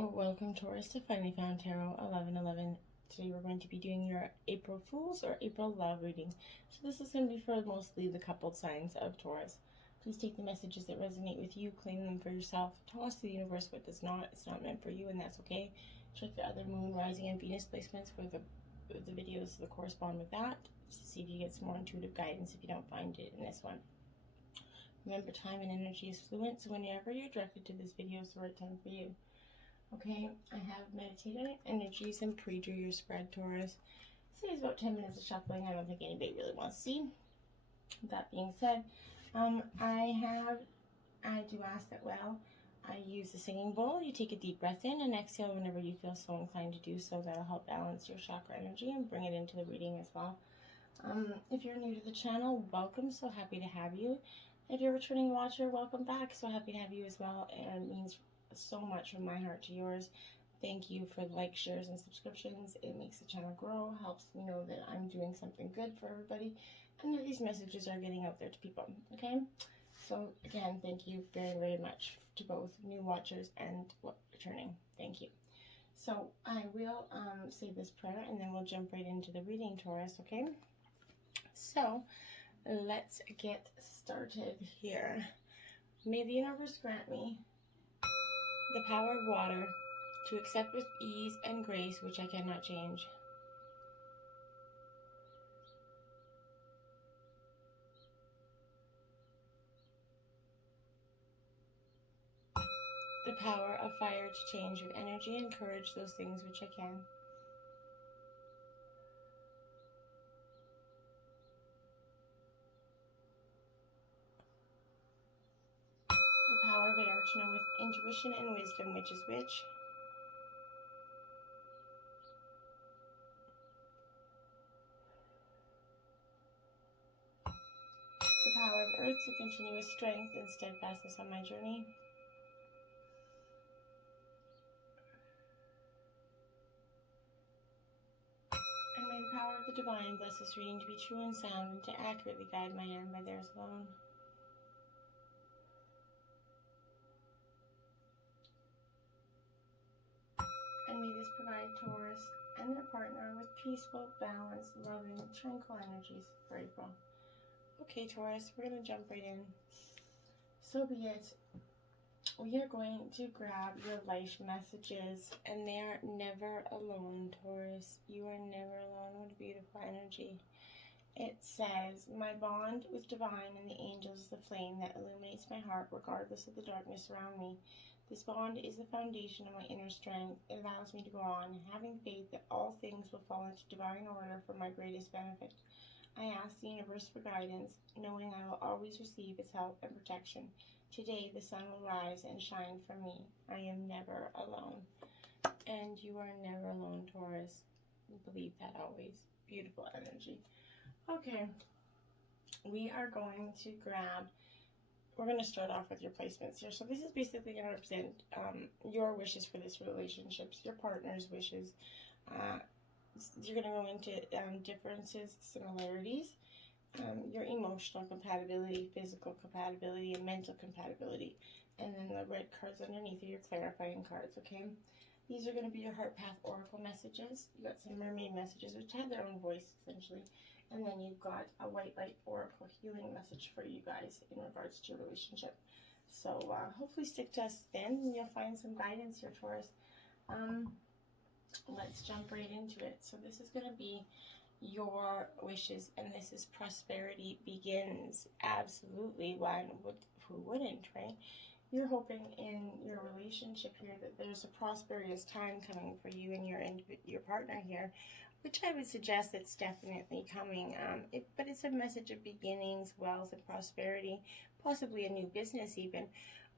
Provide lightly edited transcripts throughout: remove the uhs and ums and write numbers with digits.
Welcome, Taurus, to Finally Found Tarot 1111. Today we're going to be doing your April Fool's or April Love reading. So this is going to be for mostly the coupled signs of Taurus. Please take the messages that resonate with you, claim them for yourself, toss to the universe what does not. It's not meant for you, and that's okay. Check the other Moon, Rising, and Venus placements for the videos that correspond with that, to see if you get some more intuitive guidance if you don't find it in this one. Remember, time and energy is fluent, so whenever you're directed to this video, it's the right time for you. Okay, I have meditated energies and pre-drew your spread, Taurus. This is about 10 minutes of shuffling. I don't think anybody really wants to see. That being said, I do ask that, I use the singing bowl. You take a deep breath in and exhale whenever you feel so inclined to do so. That'll help balance your chakra energy and bring it into the reading as well. If you're new to the channel, welcome. So happy to have you. If you're a returning watcher, welcome back. So happy to have you as well. And it means so much from my heart to yours. Thank you for the likes, shares, and subscriptions. It makes the channel grow, helps me know that I'm doing something good for everybody, and that these messages are getting out there to people. Okay, so again, thank you very, very much to both new watchers and returning. Thank you. So I will say this prayer, and then we'll jump right into the reading, Taurus. Okay, so let's get started here. May the universe grant me the power of water to accept with ease and grace which I cannot change. The power of fire to change with energy and courage those things which I can. The power of air to know with intuition and wisdom which is which. The power of earth to continue with strength and steadfastness on my journey. And may the power of the divine bless this reading to be true and sound and to accurately guide my hand by theirs alone. And may this provide Taurus and their partner with peaceful, balanced, loving, tranquil energies for April. Okay, Taurus, we're going to jump right in. So be it. We are going to grab your life messages, and they are never alone, Taurus. You are never alone. What a beautiful energy. It says, my bond with divine and the angels is the flame that illuminates my heart regardless of the darkness around me. This bond is the foundation of my inner strength. It allows me to go on, having faith that all things will fall into divine order for my greatest benefit. I ask the universe for guidance, knowing I will always receive its help and protection. Today the sun will rise and shine for me. I am never alone. And you are never alone, Taurus. Believe that always. Beautiful energy. Okay. We are going to we're going to start off with your placements here. So this is basically going to represent your wishes for this relationship, your partner's wishes. You're going to go into differences, similarities, your emotional compatibility, physical compatibility, and mental compatibility. And then the red cards underneath are your clarifying cards, okay? These are going to be your Heart Path Oracle messages. You got some mermaid messages, which have their own voice, essentially. And then you've got a White Light Oracle healing message for you guys in regards to your relationship. So hopefully stick to us then, and you'll find some guidance here, Taurus. Let's jump right into it. So this is going to be your wishes, and this is prosperity begins. Absolutely. Who wouldn't, right? You're hoping in your relationship here that there's a prosperous time coming for you and your partner here, which I would suggest it's definitely coming. But it's a message of beginnings, wealth, and prosperity, possibly a new business even,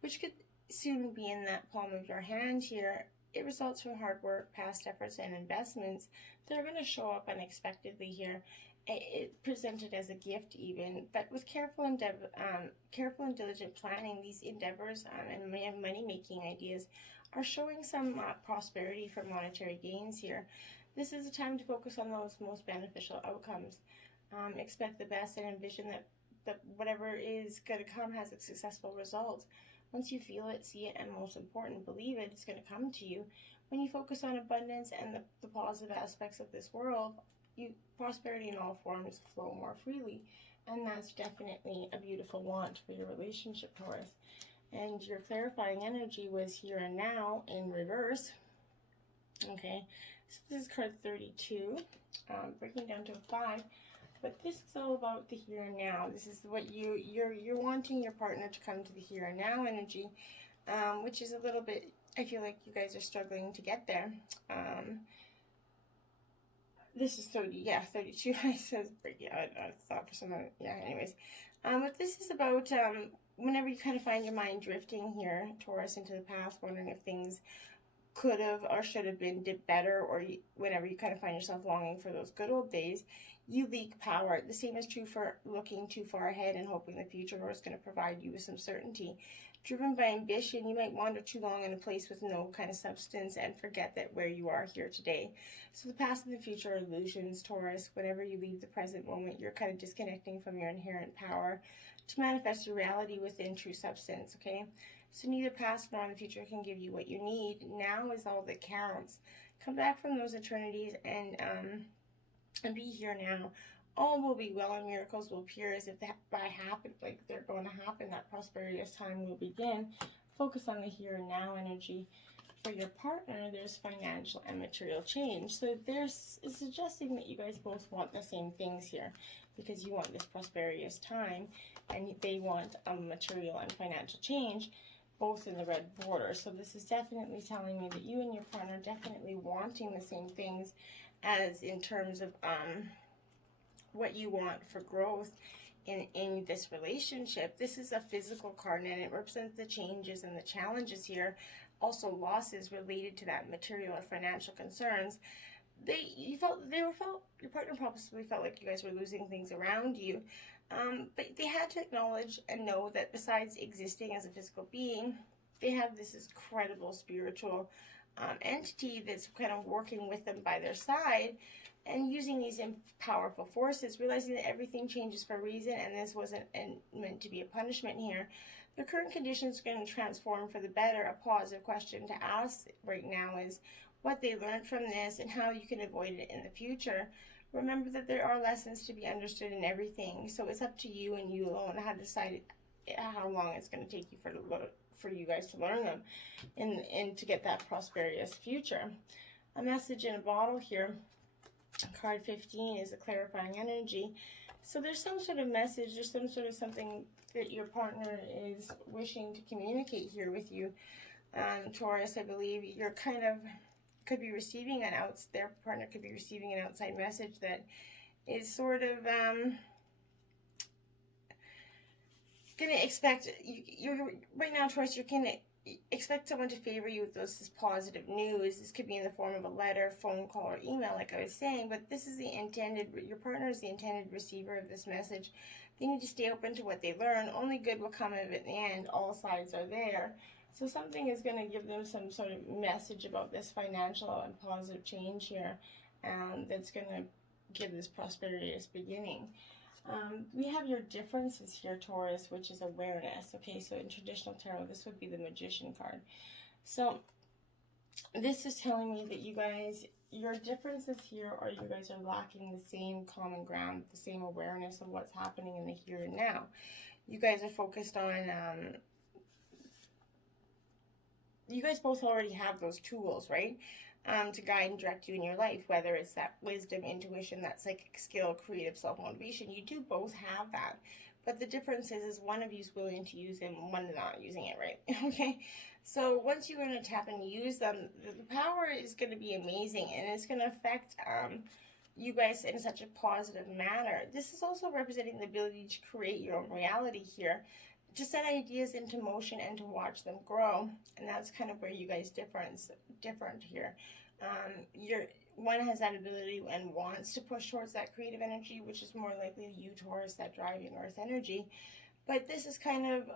which could soon be in that palm of your hand here. It results from hard work, past efforts, and investments that are going to show up unexpectedly here. It presented as a gift even, but with careful and diligent planning, these endeavors and money-making ideas are showing some prosperity for monetary gains here. This is a time to focus on those most beneficial outcomes. Expect the best and envision that whatever is going to come has a successful result. Once you feel it, see it, and most important, believe it, it's going to come to you. When you focus on abundance and the positive aspects of this world, prosperity in all forms flow more freely. And that's definitely a beautiful want for your relationship, Taurus. And your clarifying energy was here and now in reverse. Okay, so this is card 32, breaking down to a 5. But this is all about the here and now. This is what you're wanting your partner to come to the here and now energy, which is a little bit, I feel like you guys are struggling to get there. This is 32. I said, I thought for some, anyways. But this is about whenever you kind of find your mind drifting here, Taurus, into the past, wondering if things could have or should have been did better, or whenever you kind of find yourself longing for those good old days, you leak power. The same is true for looking too far ahead and hoping the future is going to provide you with some certainty. Driven by ambition, you might wander too long in a place with no kind of substance and forget that where you are here today. So the past and the future are illusions, Taurus. Whenever you leave the present moment, you're kind of disconnecting from your inherent power to manifest your reality within true substance, okay? So neither past nor the future can give you what you need. Now is all that counts. Come back from those eternities and be here now. All will be well and miracles will appear as if they're going to happen. That prosperous time will begin. Focus on the here and now energy. For your partner, there's financial and material change. So it's suggesting that you guys both want the same things here, because you want this prosperous time and they want a material and financial change, both in the red border. So this is definitely telling me that you and your partner are definitely wanting the same things as in terms of what you want for growth in this relationship. This is a physical card, and it represents the changes and the challenges here, also losses related to that material or financial concerns. Your partner possibly felt like you guys were losing things around you, but they had to acknowledge and know that besides existing as a physical being, they have this incredible spiritual entity that's kind of working with them by their side and using these powerful forces, realizing that everything changes for a reason, and this wasn't meant to be a punishment here. The current conditions are going to transform for the better. A positive question to ask right now is what they learned from this and how you can avoid it in the future. Remember that there are lessons to be understood in everything, so it's up to you and you alone how to decide how long it's going to take you for you guys to learn them and to get that prosperous future. A message in a bottle here. Card 15 is a clarifying energy. So there's some sort of message, there's some sort of something that your partner is wishing to communicate here with you. Taurus, I believe you're kind of could be receiving their partner could be receiving an outside message that is sort of gonna expect you're right now, Taurus, you're gonna expect someone to favor you with this positive news. This could be in the form of a letter, phone call, or email, like I was saying, but this is your partner is the intended receiver of this message. They need to stay open to what they learn. Only good will come of it in the end. All sides are there. So something is going to give them some sort of message about this financial and positive change here, that's going to give this prosperous beginning. We have your differences here, Taurus, which is awareness. Okay, so in traditional tarot, this would be the Magician card. So this is telling me that you guys, your differences here are you guys are lacking the same common ground, the same awareness of what's happening in the here and now. You guys are focused on, you guys both already have those tools, right? To guide and direct you in your life, whether it's that wisdom, intuition, that psychic skill, creative self-motivation. You do both have that. But the difference is one of you is willing to use it and one is not using it, right? Okay? So once you're going to tap and use them, the power is going to be amazing, and it's going to affect you guys in such a positive manner. This is also representing the ability to create your own reality here, to set ideas into motion and to watch them grow. And that's kind of where you guys different here. One has that ability and wants to push towards that creative energy, which is more likely you, Taurus, that driving earth energy. But this is kind of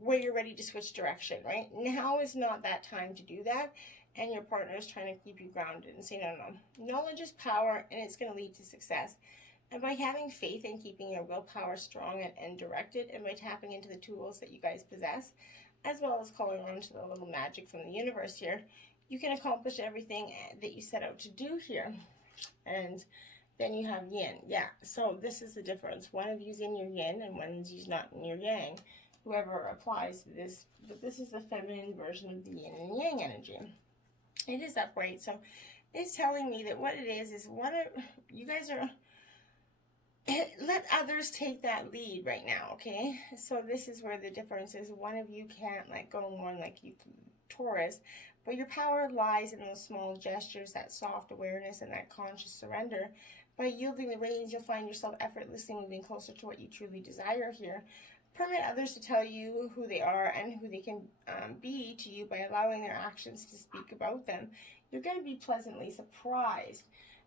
where you're ready to switch direction, right? Now is not that time to do that, and your partner is trying to keep you grounded and say, no. Knowledge is power, and it's going to lead to success. And by having faith and keeping your willpower strong and directed, and by tapping into the tools that you guys possess, as well as calling on to the little magic from the universe here, you can accomplish everything that you set out to do here. And then you have yin. Yeah, so this is the difference. One of you's in your yin and one's not in your yang. Whoever applies this, but this is the feminine version of the yin and yang energy. It is upright, so it's telling me that what it is one of you guys are, let others take that lead right now, okay? So this is where the difference is. One of you can't let go more like you, Taurus, but your power lies in those small gestures, that soft awareness, and that conscious surrender. By yielding the reins, you'll find yourself effortlessly moving closer to what you truly desire here. Permit others to tell you who they are and who they can be to you by allowing their actions to speak about them. You're going to be pleasantly surprised.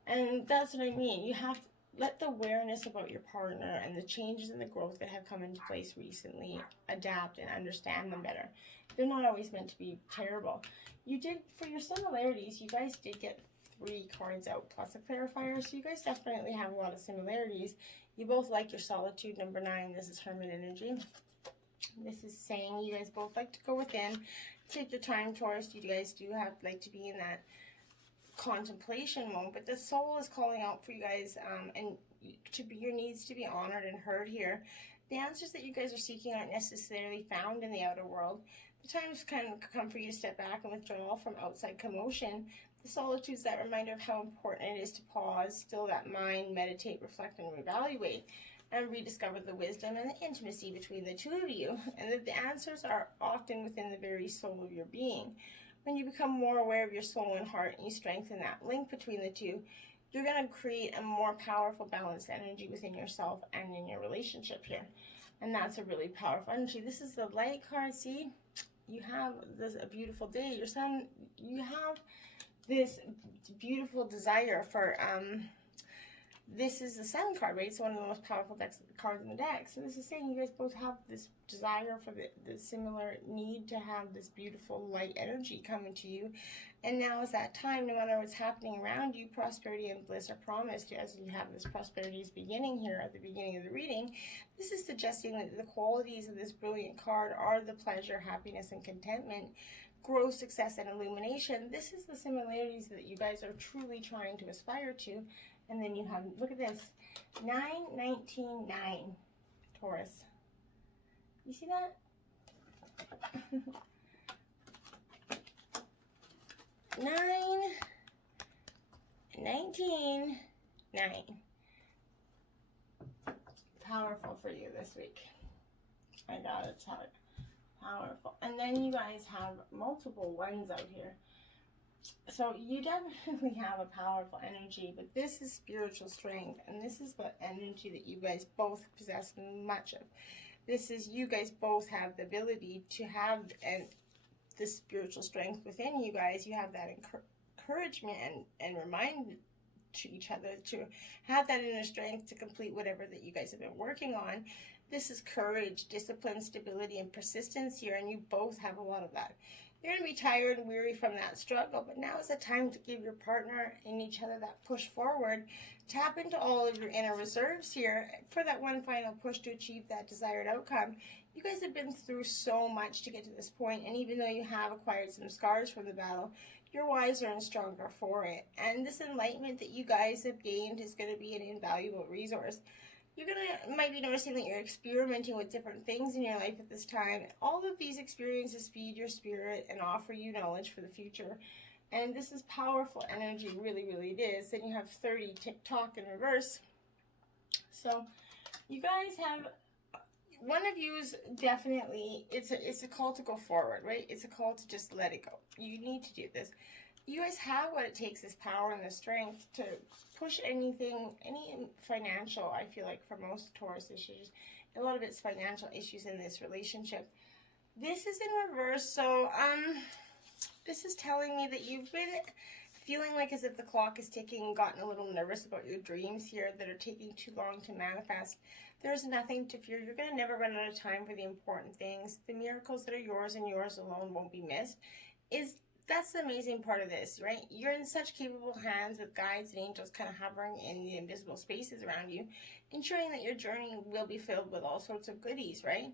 And that's what I mean. You have to let the awareness about your partner and the changes and the growth that have come into place recently adapt and understand them better. They're not always meant to be terrible. You did, for your similarities, you guys did get 3 cards out plus a clarifier, so you guys definitely have a lot of similarities. You both like your solitude, number 9. This is Hermit energy. This is saying you guys both like to go within. Take your time, Taurus. You guys do like to be in that contemplation mode, but the soul is calling out for you guys, and to be your needs to be honored and heard here. The answers that you guys are seeking aren't necessarily found in the outer world. The time's kind of come for you to step back and withdraw from outside commotion. The solitude is that reminder of how important it is to pause, still that mind, meditate, reflect, and reevaluate, and rediscover the wisdom and the intimacy between the two of you, and that the answers are often within the very soul of your being. When you become more aware of your soul and heart, and you strengthen that link between the two, you're going to create a more powerful, balanced energy within yourself and in your relationship here. And that's a really powerful energy. This is the light card. See, you have this a beautiful day. Your sun, you have this beautiful desire for, this is the Sun card, right? It's one of the most powerful cards in the deck. So this is saying you guys both have this desire for the similar need to have this beautiful light energy coming to you. And now is that time, no matter what's happening around you, prosperity and bliss are promised as you have this prosperity is beginning here at the beginning of the reading. This is suggesting that the qualities of this brilliant card are the pleasure, happiness, and contentment, growth, success, and illumination. This is the similarities that you guys are truly trying to aspire to. And then you have, look at this, 9, 19, 9, Taurus. You see that? 9, 19, 9. Powerful for you this week. I gotta tell you. Powerful. And then you guys have multiple ones out here. So you definitely have a powerful energy, but this is spiritual strength, and this is what energy that you guys both possess much of. This is you guys both have the ability to have the spiritual strength within you guys. You have that encouragement and remind to each other to have that inner strength to complete whatever that you guys have been working on. This is courage, discipline, stability, and persistence here, and you both have a lot of that. You're going to be tired and weary from that struggle, but now is the time to give your partner and each other that push forward. Tap into all of your inner reserves here for that one final push to achieve that desired outcome. You guys have been through so much to get to this point, and even though you have acquired some scars from the battle, you're wiser and stronger for it. And this enlightenment that you guys have gained is going to be an invaluable resource. Might be noticing that you're experimenting with different things in your life at this time. All of these experiences feed your spirit and offer you knowledge for the future. And this is powerful energy, really, really it is. Then you have 30 tick-tock in reverse. So you guys have, one of you's definitely, it's a call to go forward, right? It's a call to just let it go. You need to do this. You guys have what it takes, this power and the strength to push anything, any financial, I feel like for most Taurus issues, a lot of it's financial issues in this relationship. This is in reverse, so this is telling me that you've been feeling like as if the clock is ticking, gotten a little nervous about your dreams here that are taking too long to manifest. There's nothing to fear. You're going to never run out of time for the important things. The miracles that are yours and yours alone won't be missed. that's the amazing part of this, right? You're in such capable hands with guides and angels kind of hovering in the invisible spaces around you, ensuring that your journey will be filled with all sorts of goodies, right?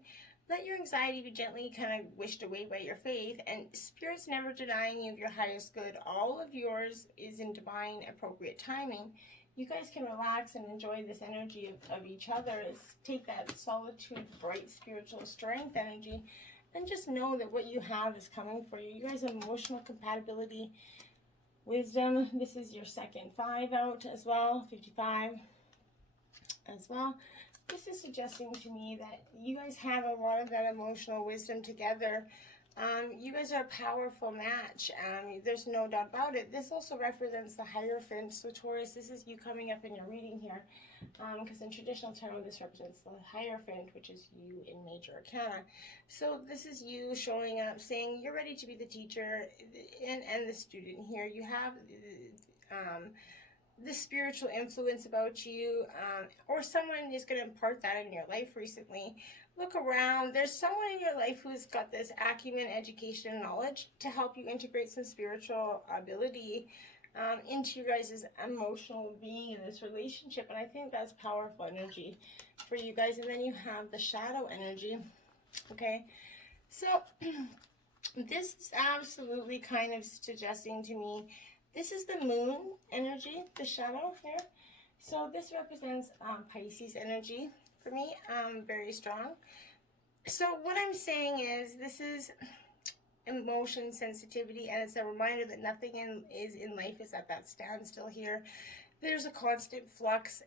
Let your anxiety be gently kind of wished away by your faith, and Spirit's never denying you of your highest good. All of yours is in divine, appropriate timing. You guys can relax and enjoy this energy of each other. Take that solitude, bright, spiritual strength energy, and just know that what you have is coming for you. You guys have emotional compatibility, wisdom. This is your second 5 out as well, 55 as well. This is suggesting to me that you guys have a lot of that emotional wisdom together. You guys are a powerful match. There's no doubt about it. This also represents the Hierophant. So Taurus, this is you coming up in your reading here. Because in traditional tarot, this represents the Hierophant, which is you in Major Arcana. So this is you showing up, saying you're ready to be the teacher and the student here. You have the spiritual influence about you, or someone is going to impart that in your life recently. Look around. There's someone in your life who's got this acumen, education, and knowledge to help you integrate some spiritual ability into your guys' emotional being in this relationship. And I think that's powerful energy for you guys. And then you have the shadow energy. Okay. So this is absolutely kind of suggesting to me, this is the moon energy, the shadow here. So this represents Pisces energy for me, very strong. So what I'm saying is this is emotion sensitivity, and it's a reminder that nothing in life is at that standstill here. There's a constant flux.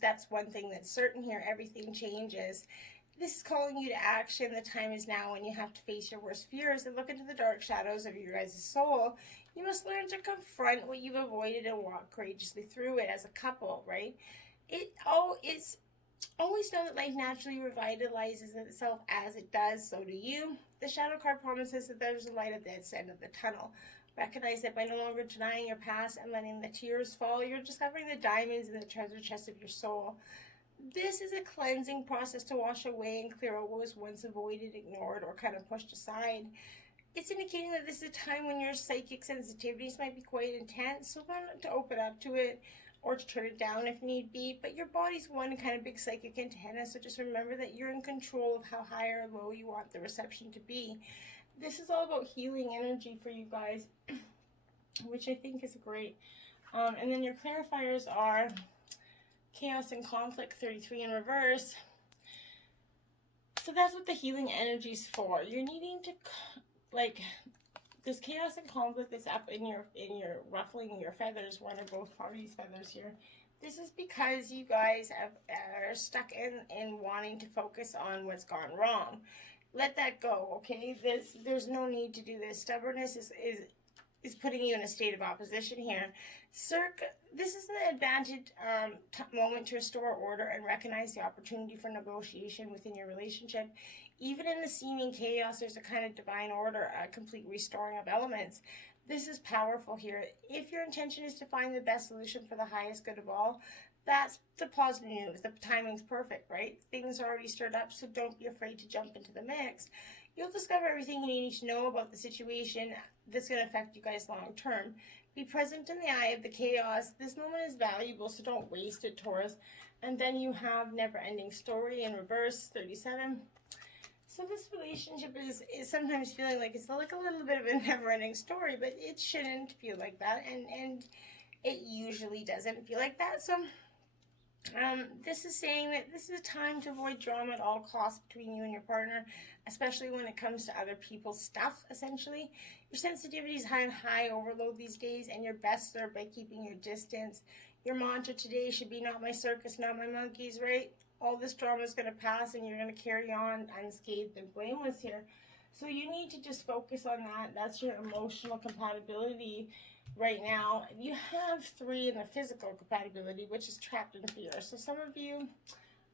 That's one thing that's certain here. Everything changes. This is calling you to action. The time is now when you have to face your worst fears and look into the dark shadows of your guys' soul. You must learn to confront what you've avoided and walk courageously through it as a couple, right? It's always know that life naturally revitalizes itself as it does, so do you. The shadow card promises that there's a light at the end of the tunnel. Recognize that by no longer denying your past and letting the tears fall, you're discovering the diamonds in the treasure chest of your soul. This is a cleansing process to wash away and clear out what was once avoided, ignored, or kind of pushed aside. It's indicating that this is a time when your psychic sensitivities might be quite intense, so learn to open up to it or to turn it down if need be. But your body's one kind of big psychic antenna, so just remember that you're in control of how high or low you want the reception to be. This is all about healing energy for you guys, which I think is great. And then your clarifiers are Chaos and Conflict, 33 in reverse. So that's what the healing energy is for. You're needing to, like, this chaos and conflict that's up in your ruffling your feathers, one or both parties' feathers here. This is because you guys are stuck in wanting to focus on what's gone wrong. Let that go, okay? There's no need to do this. Stubbornness is putting you in a state of opposition here. This is an advantage moment to restore order and recognize the opportunity for negotiation within your relationship. Even in the seeming chaos, there's a kind of divine order, a complete restoring of elements. This is powerful here. If your intention is to find the best solution for the highest good of all, that's the positive news. The timing's perfect, right? Things are already stirred up, so don't be afraid to jump into the mix. You'll discover everything you need to know about the situation that's going to affect you guys long term. Be present in the eye of the chaos. This moment is valuable, so don't waste it, Taurus. And then you have Never-Ending Story in reverse, 37. So this relationship is sometimes feeling like it's like a little bit of a never-ending story, but it shouldn't feel like that, and it usually doesn't feel like that. So this is saying that this is a time to avoid drama at all costs between you and your partner, especially when it comes to other people's stuff, essentially. Your sensitivity is high overload these days, and you're best served by keeping your distance. Your mantra today should be not my circus, not my monkeys, right? All this drama is going to pass, and you're going to carry on unscathed and blameless here. So you need to just focus on that. That's your emotional compatibility right now. You have 3 in the physical compatibility, which is trapped in fear. So some of you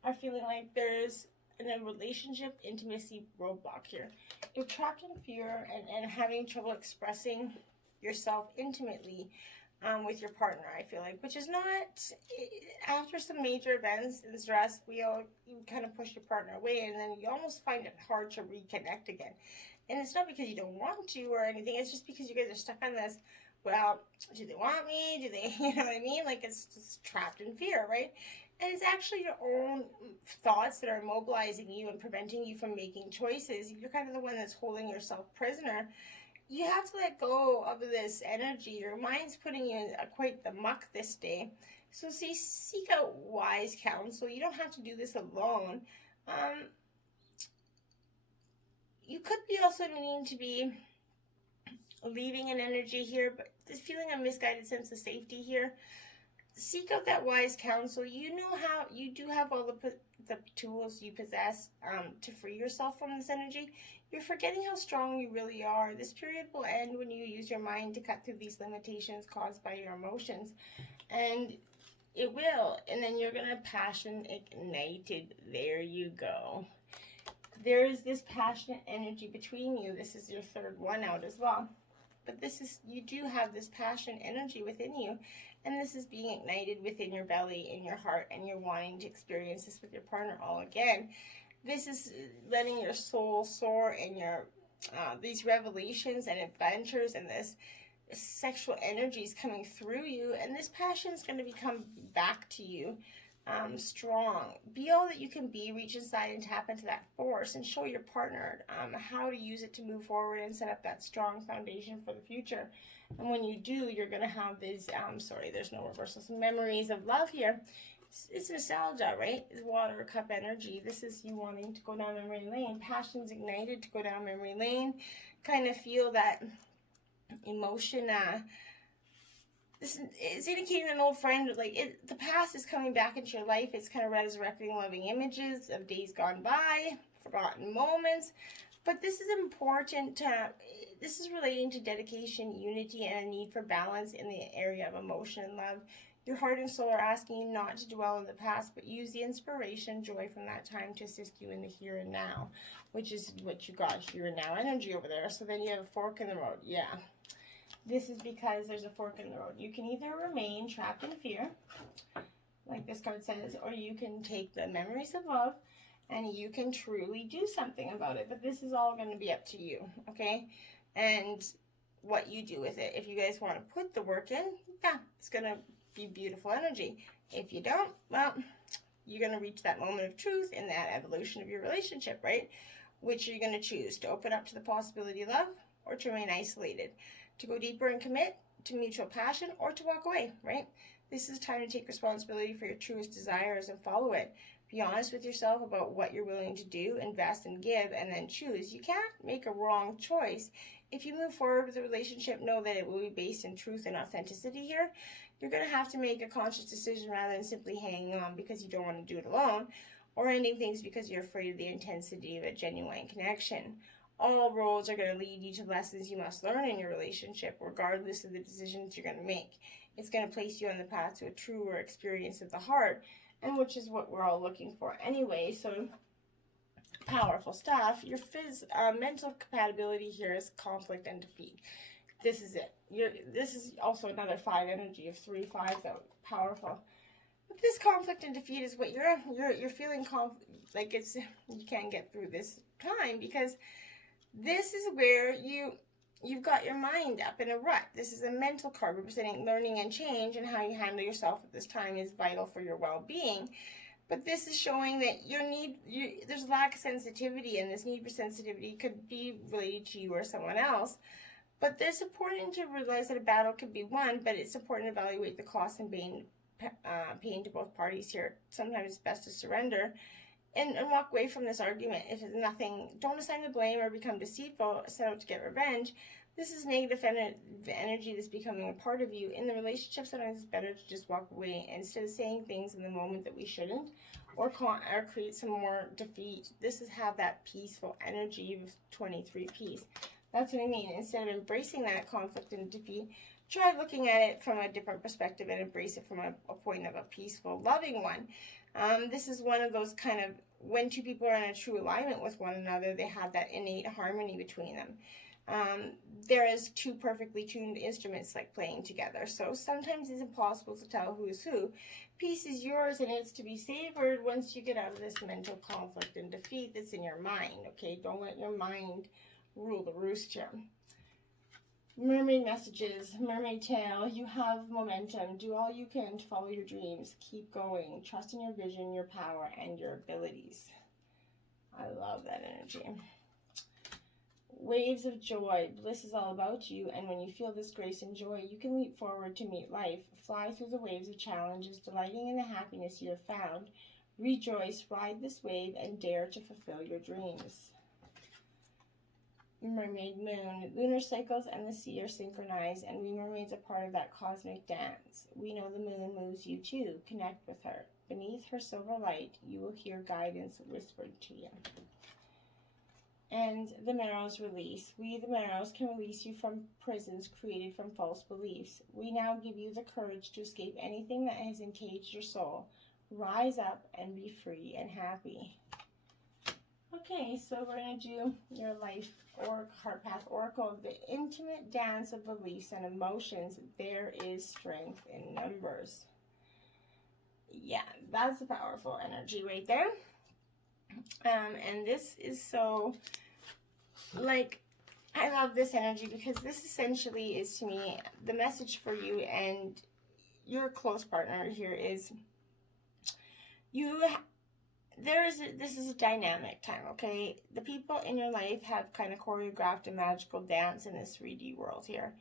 are feeling like there's a relationship intimacy roadblock here. You're trapped in fear and having trouble expressing yourself intimately with your partner, I feel like, which is not, after some major events and stress, you kind of push your partner away, and then you almost find it hard to reconnect again. And it's not because you don't want to or anything. It's just because you guys are stuck on this, well, do they want me? Do they, you know what I mean? Like, it's just trapped in fear, right? And it's actually your own thoughts that are immobilizing you and preventing you from making choices. You're kind of the one that's holding yourself prisoner. You have to let go of this energy. Your mind's putting you in quite the muck this day. So seek out wise counsel. You don't have to do this alone. You could be also needing to be leaving an energy here, but this feeling a misguided sense of safety here. Seek out that wise counsel. You know how you do have all the tools you possess to free yourself from this energy. You're forgetting how strong you really are. This period will end when you use your mind to cut through these limitations caused by your emotions. And it will. And then you're going to passion ignited. There you go. There is this passionate energy between you. This is your third one out as well. But this is, you do have this passion energy within you. And this is being ignited within your belly, in your heart, and you're wanting to experience this with your partner all again. This is letting your soul soar in your, these revelations and adventures and this sexual energy is coming through you. And this passion is going to become back to you. Strong. Be all that you can be. Reach inside and tap into that force and show your partner how to use it to move forward and set up that strong foundation for the future. And when you do, you're going to have these, sorry, there's no reversal, some memories of love here. It's nostalgia, right? It's water cup energy. This is you wanting to go down memory lane. Passion's ignited to go down memory lane. Kind of feel that emotion, this is indicating an old friend, like the past is coming back into your life. It's kind of resurrecting loving images of days gone by, forgotten moments. But this is important. This is relating to dedication, unity, and a need for balance in the area of emotion and love. Your heart and soul are asking you not to dwell in the past, but use the inspiration, joy from that time to assist you in the here and now, which is what you got, here and now energy over there. So then you have a fork in the road. Yeah. This is because there's a fork in the road. You can either remain trapped in fear, like this card says, or you can take the memories of love and you can truly do something about it. But this is all going to be up to you, okay? And what you do with it. If you guys want to put the work in, yeah, it's going to be beautiful energy. If you don't, well, you're going to reach that moment of truth in that evolution of your relationship, right? Which you're going to choose, to open up to the possibility of love or to remain isolated. To go deeper and commit to mutual passion, or to walk away, right? This is time to take responsibility for your truest desires and follow it. Be honest with yourself about what you're willing to do, invest and give, and then choose. You can't make a wrong choice. If you move forward with a relationship, know that it will be based in truth and authenticity here. You're going to have to make a conscious decision rather than simply hanging on because you don't want to do it alone, or ending things because you're afraid of the intensity of a genuine connection. All roads are going to lead you to lessons you must learn in your relationship, regardless of the decisions you're going to make. It's going to place you on the path to a truer experience of the heart, and which is what we're all looking for anyway. So, powerful stuff. Your mental compatibility here is conflict and defeat. This is it. This is also another 5 energy of 3 5s out. Powerful. But this conflict and defeat is what you're feeling like it's, you can't get through this time, because this is where you've got your mind up in a rut. This is a mental card representing learning and change, and how you handle yourself at this time is vital for your well-being. But this is showing that there's a lack of sensitivity, and this need for sensitivity could be related to you or someone else. But it's important to realize that a battle could be won, but it's important to evaluate the cost and pain to both parties here. Sometimes it's best to surrender and walk away from this argument. If it's nothing, don't assign the blame or become deceitful, set out to get revenge. This is negative energy that's becoming a part of you. In the relationship, sometimes it's better to just walk away instead of saying things in the moment that we shouldn't, or create some more defeat. This is have that peaceful energy of 23 peace. That's what I mean. Instead of embracing that conflict and defeat, try looking at it from a different perspective and embrace it from a point of a peaceful, loving one. This is one of those kind of, when two people are in a true alignment with one another, they have that innate harmony between them. There is 2 perfectly tuned instruments like playing together. So sometimes it's impossible to tell who's who. Peace is yours, and it's to be savored once you get out of this mental conflict and defeat that's in your mind. Okay, don't let your mind rule the roost here. Mermaid messages, mermaid tale, you have momentum. Do all you can to follow your dreams. Keep going. Trust in your vision, your power, and your abilities. I love that energy. Waves of joy. Bliss is all about you, and when you feel this grace and joy, you can leap forward to meet life. Fly through the waves of challenges, delighting in the happiness you have found. Rejoice, ride this wave, and dare to fulfill your dreams. Mermaid moon. Lunar cycles and the sea are synchronized, and we mermaids are part of that cosmic dance. We know the moon moves you too. Connect with her. Beneath her silver light, you will hear guidance whispered to you. And the Marrows release. We, the Marrows, can release you from prisons created from false beliefs. We now give you the courage to escape anything that has encaged your soul. Rise up and be free and happy. Okay, so we're going to do your life or heart path oracle. The intimate dance of beliefs and emotions. There is strength in numbers. Yeah, that's a powerful energy right there. And this is so, like, I love this energy because this essentially is, to me, the message for you and your close partner here is this is a dynamic time, okay? The people in your life have kind of choreographed a magical dance in this 3D world here.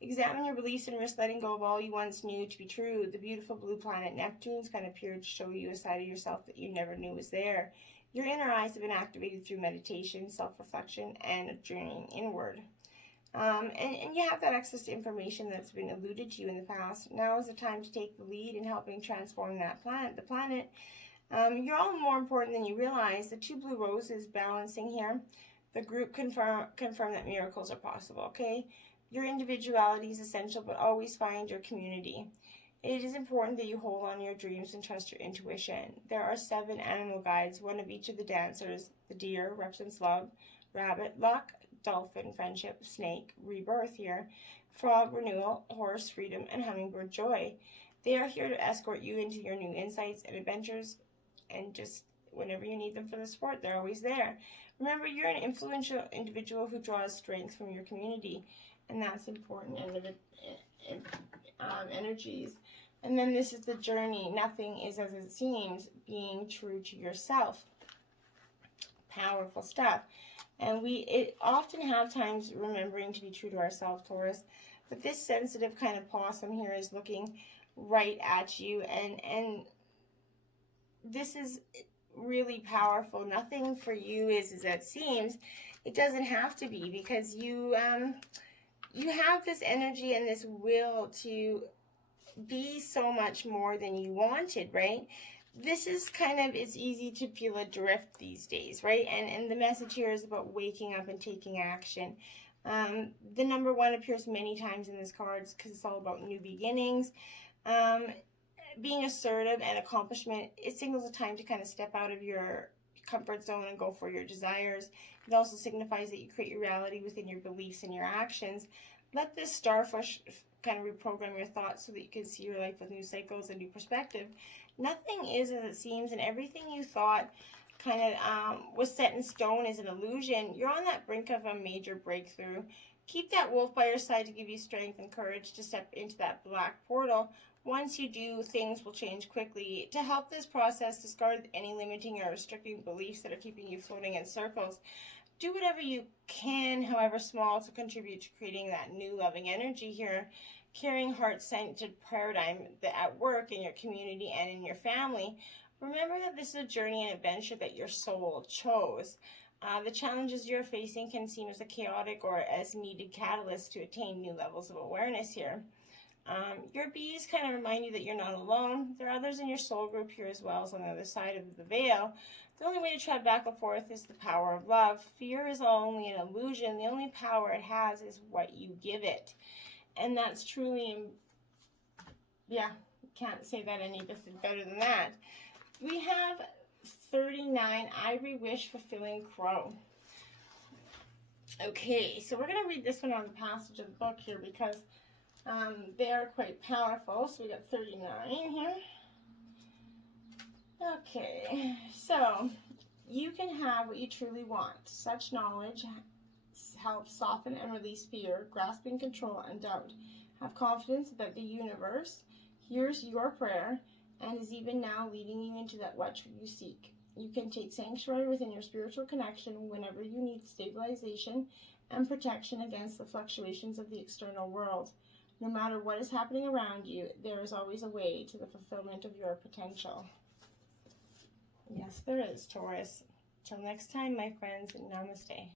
Examine your beliefs and risk letting go of all you once knew to be true. The beautiful blue planet Neptune's kind of appeared to show you a side of yourself that you never knew was there. Your inner eyes have been activated through meditation, self-reflection, and a journeying inward. And you have that access to information that's been alluded to you in the past. Now is the time to take the lead in helping transform that the planet. You're all more important than you realize. The two blue roses balancing here. The group confirm that miracles are possible, okay? Your individuality is essential, but always find your community. It is important that you hold on to your dreams and trust your intuition. There are 7 animal guides, one of each of the dancers. The deer represents love, rabbit, luck, dolphin, friendship, snake, rebirth here, frog, renewal, horse, freedom, and hummingbird, joy. They are here to escort you into your new insights and adventures, and just whenever you need them for the sport, they're always there. Remember, you're an influential individual who draws strength from your community, and that's important energies. And then this is the journey. Nothing is as it seems. Being true to yourself. Powerful stuff. And it often have times remembering to be true to ourselves, Taurus. But this sensitive kind of possum here is looking right at you, and this is really powerful. Nothing for you is as it seems. It doesn't have to be, because you have this energy and this will to be so much more than you wanted, right? This is it's easy to feel adrift these days, right? And the message here is about waking up and taking action. The number 1 appears many times in this card because it's all about new beginnings. Being assertive and accomplishment, it signals a time to kind of step out of your comfort zone and go for your desires. It also signifies that you create your reality within your beliefs and your actions. Let this starfish kind of reprogram your thoughts so that you can see your life with new cycles and new perspective. Nothing is as it seems, and everything you thought was set in stone is an illusion. You're on that brink of a major breakthrough. Keep that wolf by your side to give you strength and courage to step into that black portal. Once you do, things will change quickly. To help this process, discard any limiting or restricting beliefs that are keeping you floating in circles. Do whatever you can, however small, to contribute to creating that new loving energy here. Carrying heart-centered paradigm at work, in your community, and in your family. Remember that this is a journey and adventure that your soul chose. The challenges you're facing can seem as a chaotic or as needed catalyst to attain new levels of awareness here. Your bees kind of remind you that you're not alone. There are others in your soul group here as well as on the other side of the veil. The only way to tread back and forth is the power of love. Fear is only an illusion. The only power it has is what you give it. And that's truly, can't say that any better than that. We have 39, Ivory Wish Fulfilling Crow. Okay, so we're going to read this one on the passage of the book here because they are quite powerful. So we got 39 here. Okay, so you can have what you truly want. Such knowledge help soften and release fear, grasping control, and doubt. Have confidence that the universe hears your prayer and is even now leading you into that what you seek. You can take sanctuary within your spiritual connection whenever you need stabilization and protection against the fluctuations of the external world. No matter what is happening around you, there is always a way to the fulfillment of your potential. Yes, there is, Taurus. Till next time, my friends, namaste.